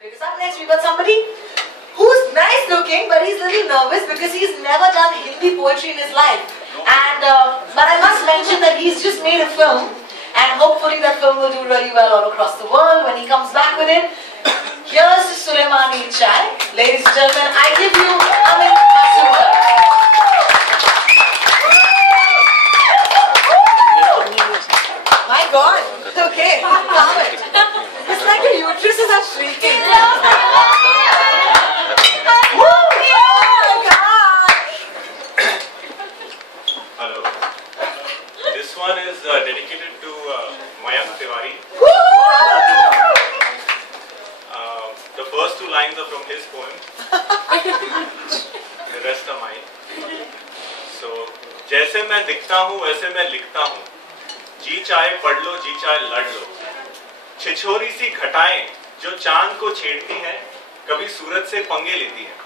Because up next we've got somebody who's nice looking, but he's a little nervous because he's never done Hindi poetry in his life. And but I must mention that he's just made a film, and hopefully that film will do really well all across the world when he comes back with it. Here's Sulaimani Chai. Ladies and gentlemen, I give you Amit Masumdar. My God. Okay, calm it. It's like your uteruses are shrieking. Woo! Oh my God! Hello. This one is dedicated to Mayank Tiwari. The first two lines are from his poem. The rest are mine. So, जैसे मैं दिखता हूँ वैसे मैं लिखता हूँ. जी चाहे पढ़ लो, जी चाहे लड़ लो. छिछोरी सी घटाएं जो चांद को छेड़ती हैं, कभी सूरज से पंगे लेती हैं.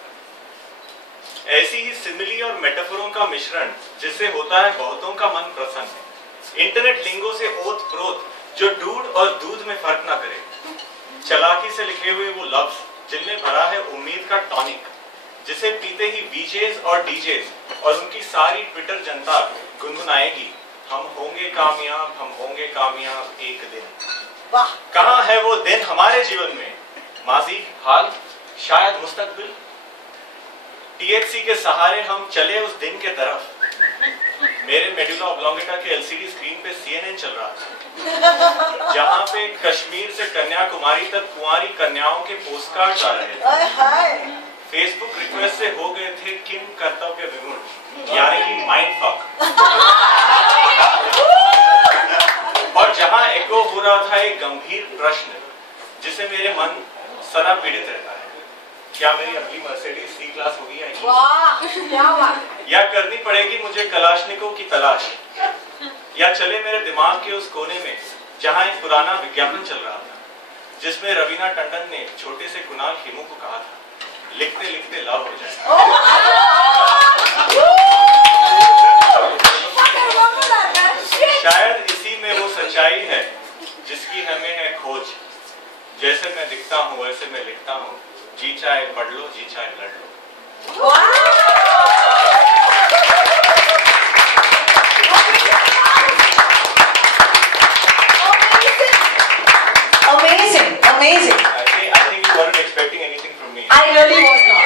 ऐसी ही सिमिली और मेटाफोरों का मिश्रण जिससे होता है बहुतों का मन प्रसन्न. इंटरनेट लिंगो से ओत प्रोत जो डूड और दूध में फर्क ना करे. चालाकी से लिखे हुए वो लफ्ज जिनमें भरा है उम्मीद का टॉनिक, जिसे पीते ही वीजेस और डीजेस और उनकी सारी ट्विटर जनता गुनगुनाएगी, हम होंगे कामयाब एक दिन. कहाँ है वो दिन हमारे जीवन में, माजी, हाल, शायद मुस्तकबिल. टीएचसी के सहारे हम चले उस दिन के तरफ. मेरे मेडुला ऑब्लोंगेटा के एलसीडी स्क्रीन पे सीएनएन चल रहा था, जहाँ पे कश्मीर से कन्याकुमारी तक कुंवारी कन्याओं के पोस्टकार्ड आ रहे थे. फेसबुक रिक्वेस्ट से हो गए थे किम कर्तव्य विमूढ़, यानी कि माइंड फक. और जहाँ एको हो रहा था एक गंभीर प्रश्न जिसे मेरे मन सदा पीड़ित रहता है, क्या मेरी अगली मर्सिडीज सी क्लास होगी या नहीं? वाह, क्या बात. या करनी पड़ेगी मुझे कलाशनिकों की तलाश, या चले मेरे दिमाग के उस कोने में जहाँ एक पुराना विज्ञापन चल रहा था जिसमें रवीना टंडन ने छोटे से कुणाल खेमू को कहा था, लिखते लिखते लव हो जाए. शायद इसी में वो सच्चाई है जिसकी हमें है खोज. जैसे मैं दिखता हूँ वैसे मैं लिखता हूँ, जी चाहे पढ़ लो, जी चाहे लड़ लो. Amazing. I think you weren't expecting anything from me. I really was not.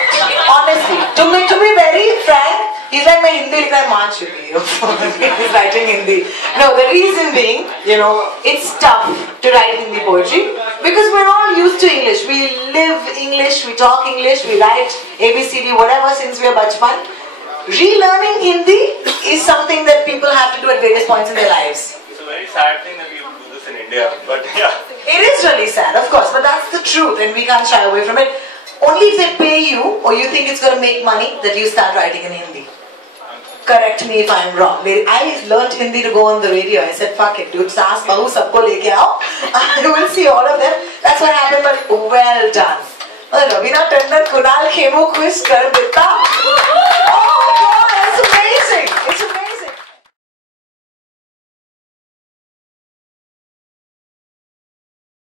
Honestly, to be very frank, he's like my Hindi likha hai maan chuki hai. He's writing Hindi. No, the reason being, it's tough to write Hindi poetry because we're all used to English. We live English, we talk English, we write ABCD, whatever since we're bachpan. Relearning Hindi is something that people have to do at various points in their lives. It's a very sad thing that we do this in India, but yeah. It is really sad, of course, but that's the truth and we can't shy away from it. Only if they pay you or you think it's going to make money that you start writing in Hindi. Correct me if I'm wrong. I learned Hindi to go on the radio. I said, fuck it, dude, saas bahu sabko leke aao. I will see all of them. That's what happened, but well done. Ravina Tandon, Kunal Khemu quiz kar deta.